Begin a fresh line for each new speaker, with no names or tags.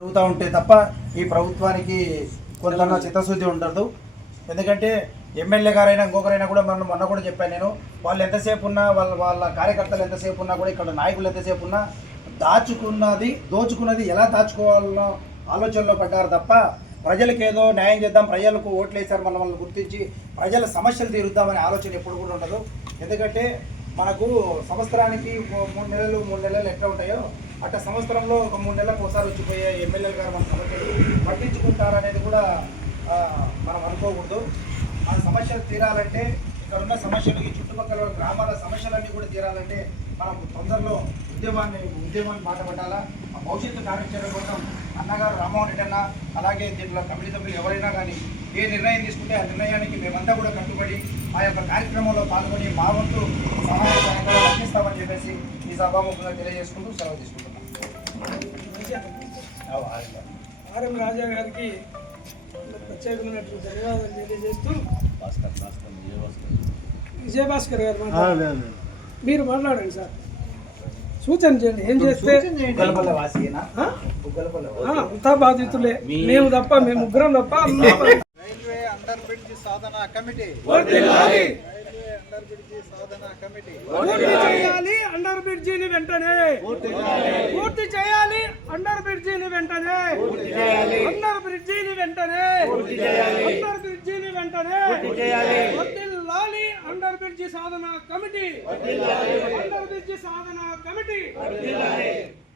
జరుగుతూ ఉంటాయి తప్ప ఈ ప్రభుత్వానికి కొంత చిత్తశుద్ధి ఉండదు. ఎందుకంటే ఎమ్మెల్యే గారైనా ఇంకొకరైనా కూడా మొన్న కూడా చెప్పాను నేను, వాళ్ళు ఎంతసేపు ఉన్నా వాళ్ళ కార్యకర్తలు ఎంతసేపు ఉన్నా కూడా ఇక్కడ నాయకులు ఎంతసేపు ఉన్నా దోచుకున్నది ఎలా దాచుకోవాలనో ఆలోచనలో పడ్డారు తప్ప ప్రజలకు ఏదో న్యాయం చేద్దాం, ప్రజలకు ఓట్లు వేశారు మనల్ని గుర్తించి ప్రజల సమస్యలు తీరుద్దామనే ఆలోచన ఎప్పుడు కూడా ఉండదు. ఎందుకంటే మనకు సంవత్సరానికి 3 నెలలు ఎట్లా ఉంటాయో అట్లా సంవత్సరంలో ఒక 3 నెలలకు ఒకసారి వచ్చిపోయే ఎమ్మెల్యేలు గారు మన సమస్యలు పట్టించుకుంటారనేది కూడా మనం అనుకోకూడదు. మన సమస్యలు తీరాలంటే, ఇక్కడ ఉన్న సమస్యలు ఈ చుట్టుపక్కల గ్రామాల సమస్యలన్నీ కూడా తీరాలంటే మనం తొందరలో ఉద్యమాన్ని బాటపట్టాలా. ఆ భవిష్యత్తు కార్యాచరణ కోసం అన్నగారు రామ్మోహన్ రెడ్డి అన్న, అలాగే దీంట్లో కమిటీ సభ్యులు ఎవరైనా కానీ ఏ నిర్ణయం తీసుకుంటే ఆ నిర్ణయానికి మేమంతా కూడా కట్టుబడి ఆ యొక్క కార్యక్రమంలో పాల్గొని మా వంతు సహాయ సహకారాలు అందిస్తామని చెప్పేసి ఈ సభాముఖంగా తెలియజేసుకుంటూ సెలవు తీసుకుంటున్నాం.
ఆర్ఎం రాజా గారికి ప్రత్యేకమైనటువంటి ధన్యవాదాలు తెలియజేస్తూ విజయభాస్కర్ గారు మీరు మాట్లాడండి సార్, సూచన చేయండి. ఏం చేస్తే అంతా బాధితులే, మేము ముగ్గురం తప్ప.
రైల్వే అండర్ బ్రిడ్జ్ సాధన కమిటీ
పూర్తి చేయాలి. అండర్ బ్రిడ్జిని వెంటనే పూర్తి చేయాలి. అండర్ బ్రిడ్జిని వెంటనే అండర్ బ్రిడ్జిని వెంటనే అండర్ బ్రిడ్జిని వెంటనే వర్ధిల్లాలి. అండర్ బ్రిడ్జి సాధన కమిటీ అండర్ బ్రిడ్జి సాధన కమిటీ